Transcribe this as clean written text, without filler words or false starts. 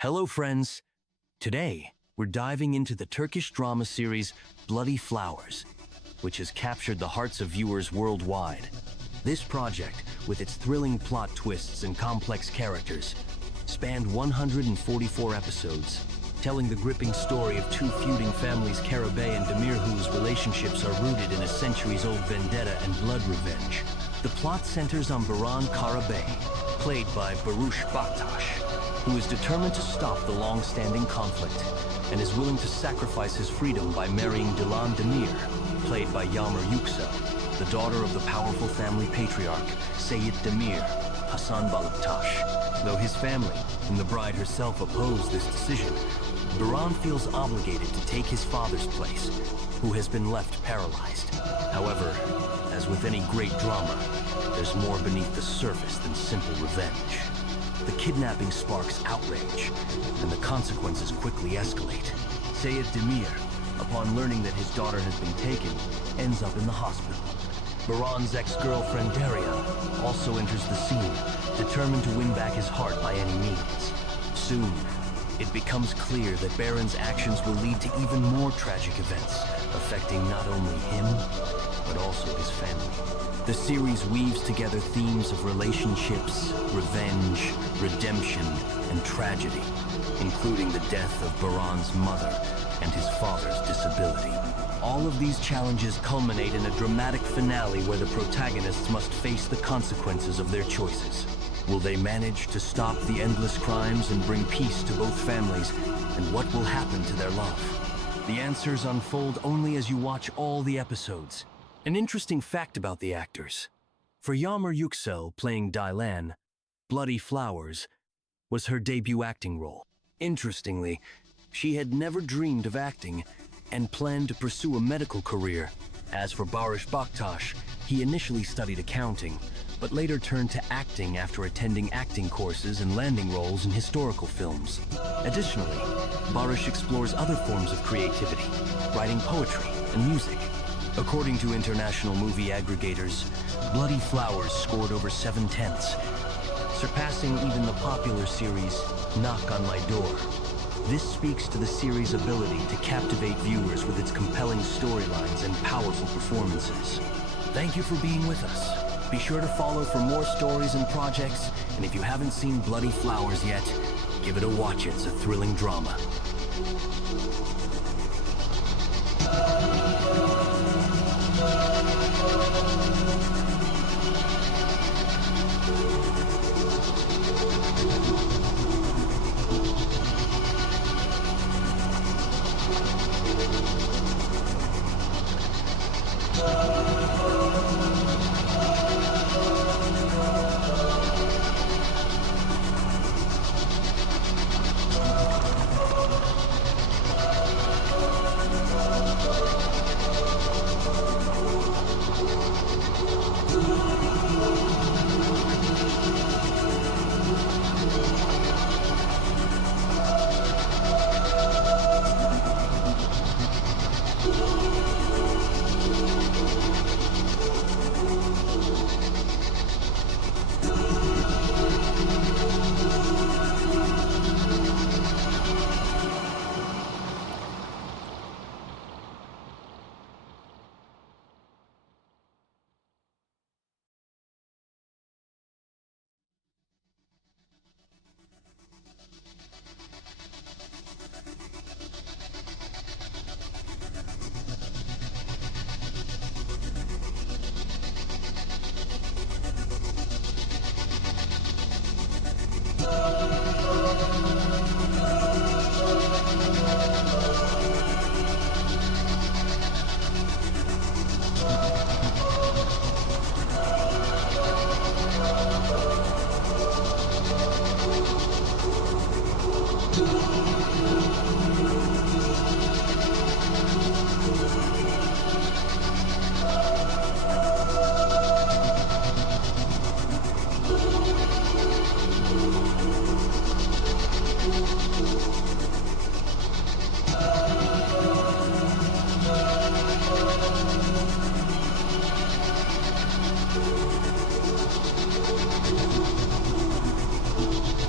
Hello friends! Today, we're diving into the Turkish drama series Bloody Flowers, which has captured the hearts of viewers worldwide. This project, with its thrilling plot twists and complex characters, spanned 144 episodes, telling the gripping story of two feuding families, Karabey and Demir, whose relationships are rooted in a centuries-old vendetta and blood revenge. The plot centers on Baran Karabey, played by Barıs, who is determined to stop the long-standing conflict and is willing to sacrifice his freedom by marrying Dilan Demir, played by Yagmur Yuksel, the daughter of the powerful family patriarch Seyit Demir, Hasan Baktas. Though his family and the bride herself oppose this decision, Baran feels obligated to take his father's place, who has been left paralyzed. However, as with any great drama, there's more beneath the surface than simple revenge. The kidnapping sparks outrage, and the consequences quickly escalate. Seyit Demir, upon learning that his daughter has been taken, ends up in the hospital. Baran's ex-girlfriend Daria also enters the scene, determined to win back his heart by any means. Soon, it becomes clear that Baran's actions will lead to even more tragic events, affecting not only him, but also his family. The series weaves together themes of relationships, revenge, redemption, and tragedy, including the death of Baran's mother and his father's disability. All of these challenges culminate in a dramatic finale where the protagonists must face the consequences of their choices. Will they manage to stop the endless crimes and bring peace to both families? And what will happen to their love? The answers unfold only as you watch all the episodes. An interesting fact about the actors. For Yagmur Yuksel playing Dilan, Bloody Flowers was her debut acting role. Interestingly, she had never dreamed of acting and planned to pursue a medical career. As for Barıs, he initially studied accounting, but later turned to acting after attending acting courses and landing roles in historical films. Additionally, Barıs explores other forms of creativity, writing poetry and music. According to international movie aggregators, Bloody Flowers scored over 7/10, surpassing even the popular series Knock on My Door. This speaks to the series' ability to captivate viewers with its compelling storylines and powerful performances. Thank you for being with us. Be sure to follow for more stories and projects, and if you haven't seen Bloody Flowers yet, give it a watch. It's a thrilling drama.